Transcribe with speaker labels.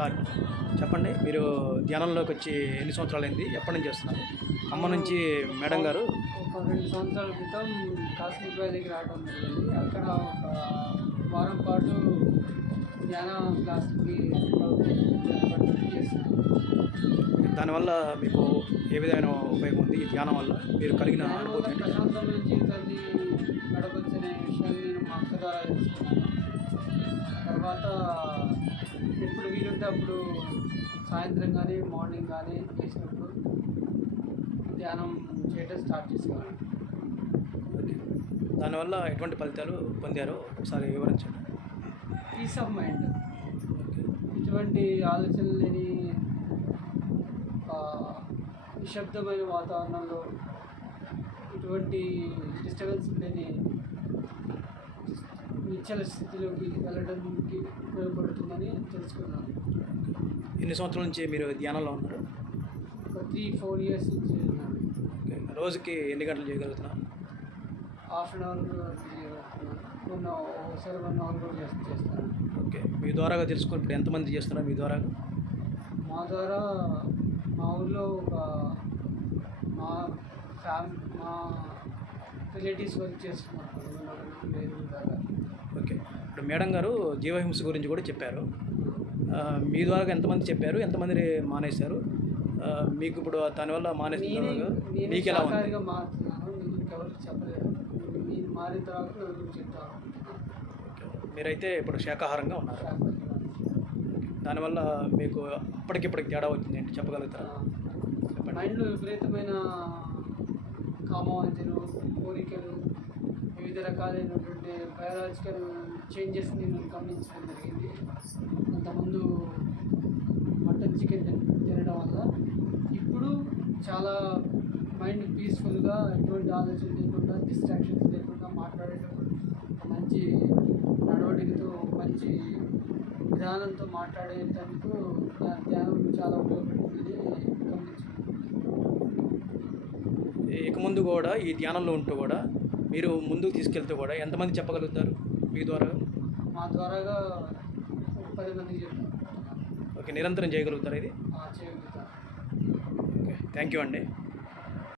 Speaker 1: Star చెప్పండి మీరు ధ్యానంలోకి వచ్చి ఎన్ని సంవత్సరాలు అయింది? ఎప్పటి నుంచి చేస్తున్నారు? అమ్మ నుంచి మేడం గారు?
Speaker 2: ఒక రెండు సంవత్సరాల క్రితం కాశ్మీర్ వ్యాలీకి రావడం జరిగింది. అక్కడ ఒక వారం పాటు ధ్యాన క్లాస్కి చేస్తున్నాను
Speaker 1: దానివల్ల మీకు ఏ విధమైన ఉపయోగం ఉంది? ఈ ధ్యానం వల్ల మీరు కలిగిన అనుభూతి ఏంటి?
Speaker 2: ప్రశాంతమైన జీవితాన్ని అప్పుడు సాయంత్రం కానీ మార్నింగ్ కానీ చేసినప్పుడు ధ్యానం చేయడం స్టార్ట్ చేసుకున్నాను
Speaker 1: ఓకే. దానివల్ల ఎటువంటి ఫలితాలు పొందారో ఒకసారి వివరించండి
Speaker 2: పీస్ ఆఫ్ మైండ్
Speaker 1: ఓకే.
Speaker 2: ఇటువంటి ఆలోచనలు లేని నిశ్శబ్దమైన వాతావరణంలో ఇటువంటి డిస్టర్బెన్స్ లేని నిశ్చల స్థితిలోకి వెళ్ళడానికి ఉపయోగపడుతుందని తెలుసుకున్నాను
Speaker 1: ఎన్ని సంవత్సరాల నుంచి మీరు ధ్యానంలో ఉన్నారు?
Speaker 2: ఒక త్రీ ఫోర్ ఇయర్స్ నుంచి ఉన్నాను.
Speaker 1: రోజుకి ఎన్ని గంటలు చేయగలుగుతున్నారు
Speaker 2: హాఫ్ అన్ అవర్ మొన్న ఒకసారి వన్ అవర్ కూడా చేస్- చేస్తాను.
Speaker 1: ఓకే. మీ ద్వారాగా తెలుసుకుని ఇప్పుడు ఎంతమంది చేస్తున్నారు మీ ద్వారా
Speaker 2: మా ద్వారా మా ఊర్లో ఒక మా ఫ్యామ్ మా రిలేటివ్స్ వర్క్ చేస్తున్నారు. వేరు దాకా.
Speaker 1: ఓకే. ఇప్పుడు మేడం గారు జీవహింస గురించి కూడా చెప్పారు. మీ ద్వారా ఎంతమంది చెప్పారు ఎంతమంది మానేశారు? మీకు ఇప్పుడు దానివల్ల
Speaker 2: నేనే
Speaker 1: మానేస్తున్నారు
Speaker 2: నేనే
Speaker 1: మీకు ఎలా ఉంది. మీరైతే ఇప్పుడు శాకాహారంగా ఉన్నారు. దానివల్ల మీకు అప్పటికిప్పటికి తేడా వచ్చింది ఏంటి చెప్పగలుగుతారా
Speaker 2: మైండ్లో విపరీతమైన కామవాంఛలు కోరికలు వివిధ రకాలైనటువంటి బయాలజికల్ చేంజెస్ నేను గమనించడం జరిగింది. అంతకుముందు మటన్ చికెన్ తినడం వల్ల ఇప్పుడు చాలా మైండ్ పీస్ఫుల్గా ఎటువంటి ఆలోచన లేకుండా డిస్ట్రాక్షన్స్ లేకుండా మాట్లాడేటప్పుడు మంచి నడవడికతో మంచి విధానంతో మాట్లాడేటందుకు ధ్యానం చాలా ఉపయోగపడుతుంది గమనించాను
Speaker 1: ఇక ముందు కూడా ఈ ధ్యానంలో ఉంటూ కూడా మీరు ముందుకు తీసుకెళ్తూ కూడా ఎంతమంది చెప్పగలుగుతారు మీ ద్వారా?
Speaker 2: మా ద్వారాగా పది చెప్తాను
Speaker 1: ఓకే నిరంతరం చేయగలుగుతారు ఇది? ఓకే థ్యాంక్ యూ అండి.